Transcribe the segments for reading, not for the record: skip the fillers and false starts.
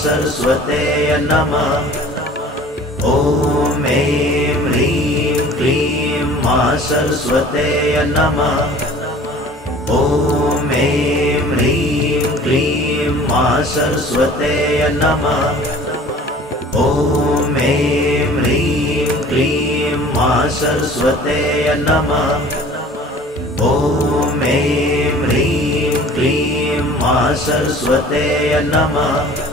सरस्वते नमः। ॐ ऐं ह्रीं क्लीं मा सरस्वते नमः। ॐ ऐं ह्रीं क्लीं मा सरस्वते नमः। ॐ ऐं ह्रीं क्लीं मा सरस्वते नमः। ॐ ऐं ह्रीं क्लीं मा सरस्वते नमः।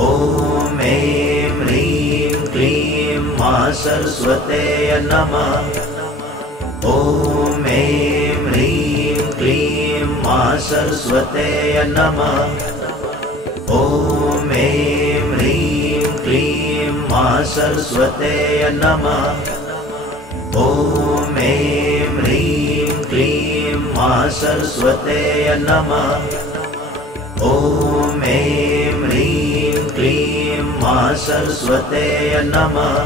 ॐ ऐं ह्रीं क्लीं मा सरस्वते नमः। ॐ ऐं ह्रीं क्लीं मा सरस्वते नमः। ॐ ऐं ह्रीं क्लीं मा सरस्वते नमः। ॐ ऐं ह्रीं क्लीं मा सरस्वते नमः। ॐ ऐं ह्रीं क्लीं मा सरस्वते नमः।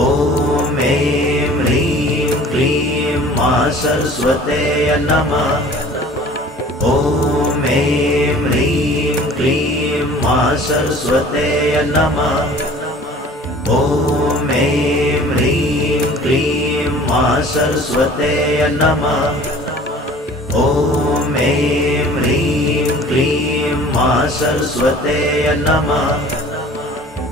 ॐ ऐं ह्रीं क्लीं मा सरस्वते नमः। ॐ ऐं ह्रीं क्लीं मा सरस्वते नमः। ॐ ऐं ह्रीं क्लीं मा सरस्वते नमः। ॐ ऐं ह्रीं क्लीं मा सरस्वते नमः।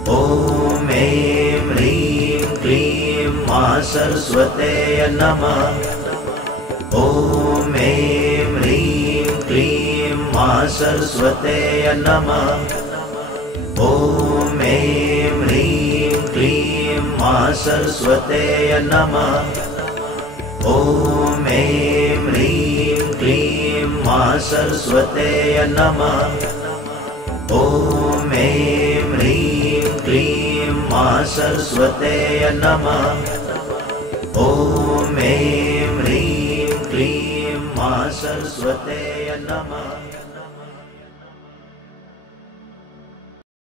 ॐ ऐं ह्रीं क्लीं मा सरस्वते नमः। ॐ ऐं ह्रीं क्लीं मा सरस्वते नमः। ॐ ऐं ह्रीं क्लीं मा सरस्वते नमः। ॐ ऐं ह्रीं क्लीं मा सरस्वते नमः। ॐ ऐं ह्रीं क्लीं मा सरस्वते नमः। ॐ ऐं ह्रीं क्लीं मा सरस्वते नमः।